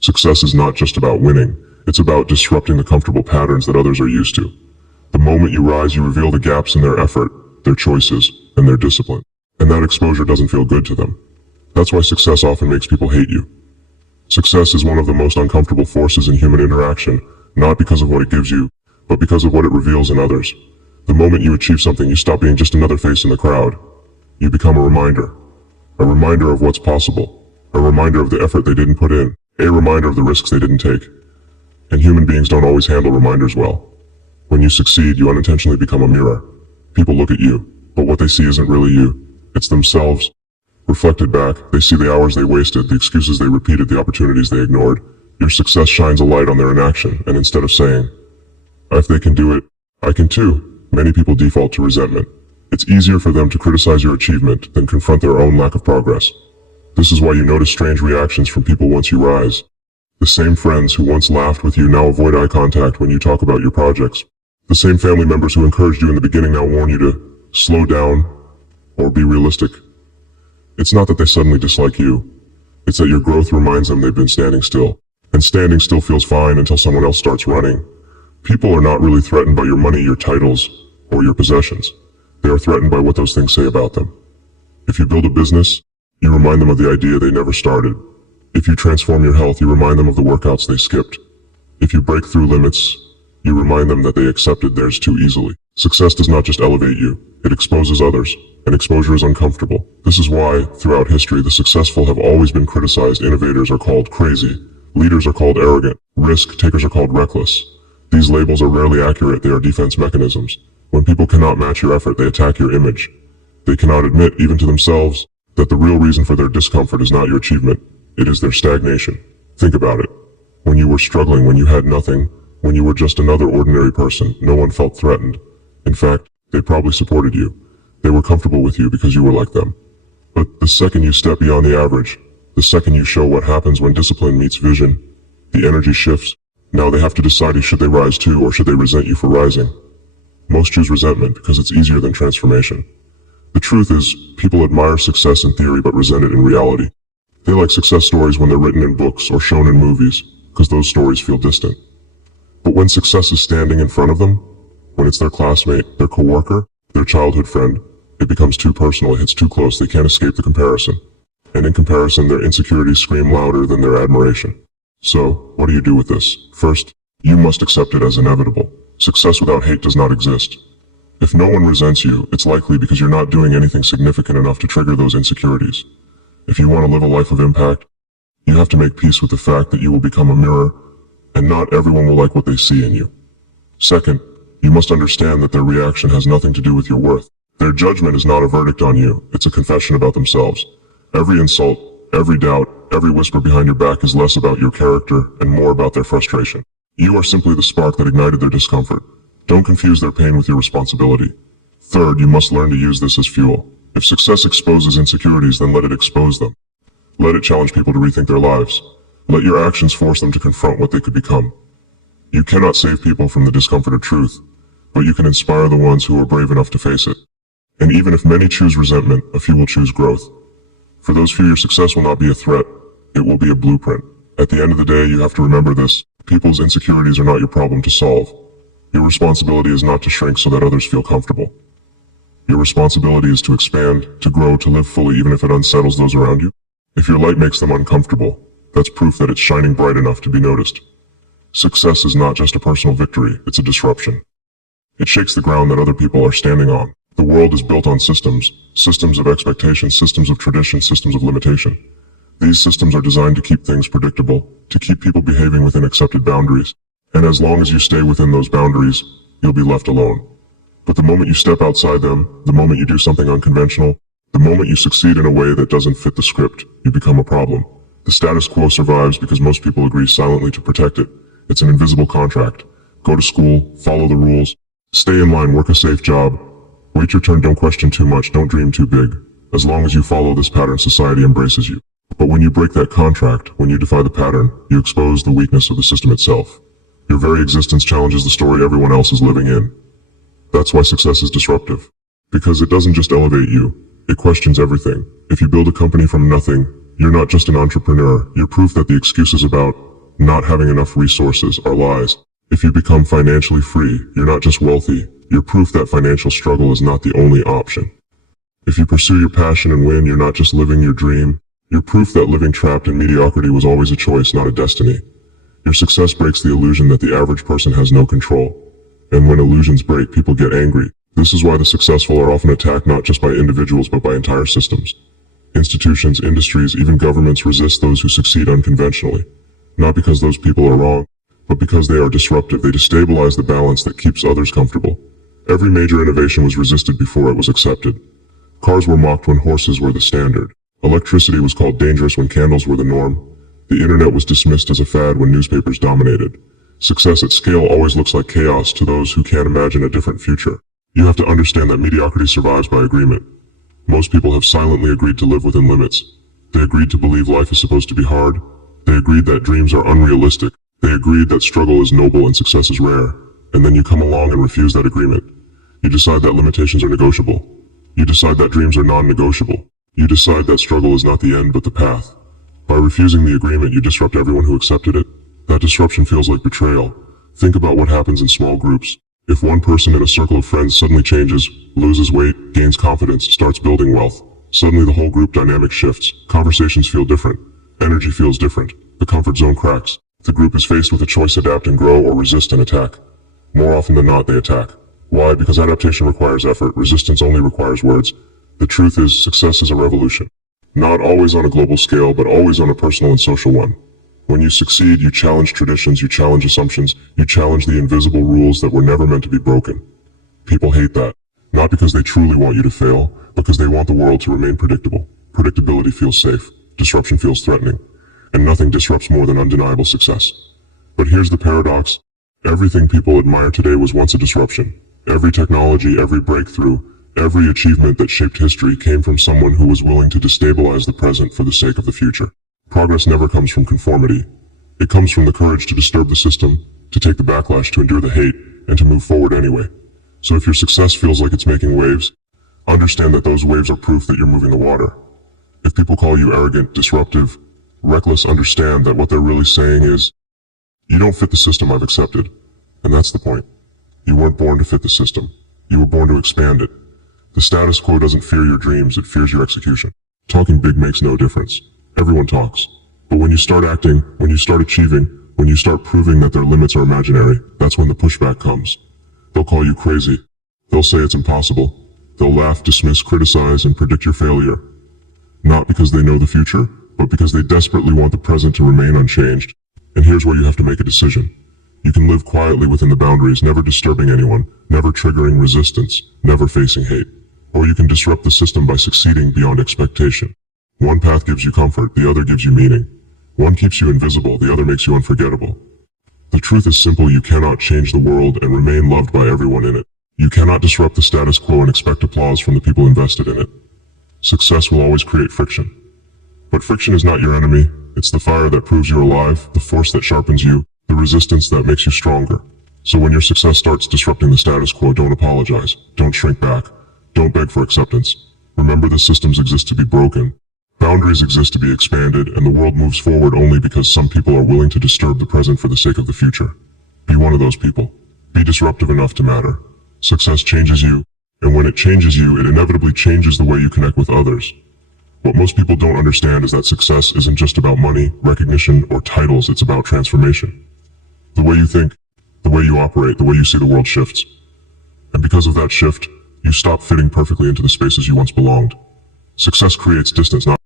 Success is not just about winning, it's about disrupting the comfortable patterns that others are used to. The moment you rise, you reveal the gaps in their effort, their choices, and their discipline. And that exposure doesn't feel good to them. That's why success often makes people hate you. Success is one of the most uncomfortable forces in human interaction, not because of what it gives you, but because of what it reveals in others. The moment you achieve something, you stop being just another face in the crowd. You become a reminder of what's possible, a reminder of the effort they didn't put in, a reminder of the risks they didn't take. And human beings don't always handle reminders well. When you succeed, you unintentionally become a mirror. People look at you, but what they see isn't really you. It's themselves. Reflected back, they see the hours they wasted, the excuses they repeated, the opportunities they ignored. Your success shines a light on their inaction, and instead of saying, if they can do it, I can too, many people default to resentment. It's easier for them to criticize your achievement than confront their own lack of progress. This is why you notice strange reactions from people once you rise. The same friends who once laughed with you now avoid eye contact when you talk about your projects. The same family members who encouraged you in the beginning now warn you to slow down or be realistic. It's not that they suddenly dislike you. It's that your growth reminds them they've been standing still. And standing still feels fine until someone else starts running. People are not really threatened by your money, your titles, or your possessions. They are threatened by what those things say about them. If you build a business, you remind them of the idea they never started. If you transform your health, you remind them of the workouts they skipped. If you break through limits, you remind them that they accepted theirs too easily. Success does not just elevate you, it exposes others, and exposure is uncomfortable. This is why, throughout history, the successful have always been criticized. Innovators are called crazy, leaders are called arrogant, risk takers are called reckless. These labels are rarely accurate, they are defense mechanisms. When people cannot match your effort, they attack your image. They cannot admit, even to themselves, that the real reason for their discomfort is not your achievement, it is their stagnation. Think about it. When you were struggling, when you had nothing, when you were just another ordinary person, no one felt threatened. In fact, they probably supported you. They were comfortable with you because you were like them. But the second you step beyond the average, the second you show what happens when discipline meets vision, the energy shifts. Now they have to decide, should they rise too, or should they resent you for rising? Most choose resentment because it's easier than transformation. The truth is, people admire success in theory but resent it in reality. They like success stories when they're written in books or shown in movies, because those stories feel distant. But when success is standing in front of them, when it's their classmate, their coworker, their childhood friend, it becomes too personal, it hits too close, they can't escape the comparison. And in comparison, their insecurities scream louder than their admiration. So, what do you do with this? First, you must accept it as inevitable. Success without hate does not exist. If no one resents you, it's likely because you're not doing anything significant enough to trigger those insecurities. If you want to live a life of impact, you have to make peace with the fact that you will become a mirror, and not everyone will like what they see in you. Second, you must understand that their reaction has nothing to do with your worth. Their judgment is not a verdict on you, it's a confession about themselves. Every insult, every doubt, every whisper behind your back is less about your character and more about their frustration. You are simply the spark that ignited their discomfort. Don't confuse their pain with your responsibility. Third, you must learn to use this as fuel. If success exposes insecurities, then let it expose them. Let it challenge people to rethink their lives. Let your actions force them to confront what they could become. You cannot save people from the discomfort of truth, but you can inspire the ones who are brave enough to face it. And even if many choose resentment, a few will choose growth. For those few, your success will not be a threat, it will be a blueprint. At the end of the day, you have to remember this. People's insecurities are not your problem to solve. Your responsibility is not to shrink so that others feel comfortable. Your responsibility is to expand, to grow, to live fully even if it unsettles those around you. If your light makes them uncomfortable, that's proof that it's shining bright enough to be noticed. Success is not just a personal victory, it's a disruption. It shakes the ground that other people are standing on. The world is built on systems, systems of expectation, systems of tradition, systems of limitation. These systems are designed to keep things predictable, to keep people behaving within accepted boundaries. And as long as you stay within those boundaries, you'll be left alone. But the moment you step outside them, the moment you do something unconventional, the moment you succeed in a way that doesn't fit the script, you become a problem. The status quo survives because most people agree silently to protect it. It's an invisible contract. Go to school, follow the rules, stay in line, work a safe job, wait your turn, don't question too much, don't dream too big. As long as you follow this pattern, society embraces you. But when you break that contract, when you defy the pattern, you expose the weakness of the system itself. Your very existence challenges the story everyone else is living in. That's why success is disruptive. Because it doesn't just elevate you, it questions everything. If you build a company from nothing, you're not just an entrepreneur, you're proof that the excuses about not having enough resources are lies. If you become financially free, you're not just wealthy, you're proof that financial struggle is not the only option. If you pursue your passion and win, you're not just living your dream, you're proof that living trapped in mediocrity was always a choice, not a destiny. Your success breaks the illusion that the average person has no control. And when illusions break, people get angry. This is why the successful are often attacked not just by individuals but by entire systems. Institutions, industries, even governments resist those who succeed unconventionally. Not because those people are wrong, but because they are disruptive. They destabilize the balance that keeps others comfortable. Every major innovation was resisted before it was accepted. Cars were mocked when horses were the standard. Electricity was called dangerous when candles were the norm. The internet was dismissed as a fad when newspapers dominated. Success at scale always looks like chaos to those who can't imagine a different future. You have to understand that mediocrity survives by agreement. Most people have silently agreed to live within limits. They agreed to believe life is supposed to be hard. They agreed that dreams are unrealistic. They agreed that struggle is noble and success is rare. And then you come along and refuse that agreement. You decide that limitations are negotiable. You decide that dreams are non-negotiable. You decide that struggle is not the end but the path. By refusing the agreement, you disrupt everyone who accepted it. That disruption feels like betrayal. Think about what happens in small groups. If one person in a circle of friends suddenly changes, loses weight, gains confidence, starts building wealth, suddenly the whole group dynamic shifts. Conversations feel different. Energy feels different. The comfort zone cracks. The group is faced with a choice: adapt and grow or resist and attack. More often than not, they attack. Why? Because adaptation requires effort. Resistance only requires words. The truth is, success is a revolution. Not always on a global scale, but always on a personal and social one. When you succeed, you challenge traditions, you challenge assumptions, you challenge the invisible rules that were never meant to be broken. People hate that. Not because they truly want you to fail, because they want the world to remain predictable. Predictability feels safe. Disruption feels threatening. And nothing disrupts more than undeniable success. But here's the paradox. Everything people admire today was once a disruption. Every technology, every breakthrough, every achievement that shaped history came from someone who was willing to destabilize the present for the sake of the future. Progress never comes from conformity. It comes from the courage to disturb the system, to take the backlash, to endure the hate, and to move forward anyway. So if your success feels like it's making waves, understand that those waves are proof that you're moving the water. If people call you arrogant, disruptive, reckless, understand that what they're really saying is, you don't fit the system I've accepted. And that's the point. You weren't born to fit the system. You were born to expand it. The status quo doesn't fear your dreams, it fears your execution. Talking big makes no difference. Everyone talks. But when you start acting, when you start achieving, when you start proving that their limits are imaginary, that's when the pushback comes. They'll call you crazy. They'll say it's impossible. They'll laugh, dismiss, criticize, and predict your failure. Not because they know the future, but because they desperately want the present to remain unchanged. And here's where you have to make a decision. You can live quietly within the boundaries, never disturbing anyone, never triggering resistance, never facing hate. Or you can disrupt the system by succeeding beyond expectation. One path gives you comfort, the other gives you meaning. One keeps you invisible, the other makes you unforgettable. The truth is simple: you cannot change the world and remain loved by everyone in it. You cannot disrupt the status quo and expect applause from the people invested in it. Success will always create friction. But friction is not your enemy. It's the fire that proves you're alive, the force that sharpens you, the resistance that makes you stronger. So when your success starts disrupting the status quo, don't apologize. Don't shrink back. Don't beg for acceptance. Remember, the systems exist to be broken. Boundaries exist to be expanded, and the world moves forward only because some people are willing to disturb the present for the sake of the future. Be one of those people. Be disruptive enough to matter. Success changes you, and when it changes you, it inevitably changes the way you connect with others. What most people don't understand is that success isn't just about money, recognition, or titles. It's about transformation. The way you think, the way you operate, the way you see the world shifts. And because of that shift, you stop fitting perfectly into the spaces you once belonged. Success creates distance, not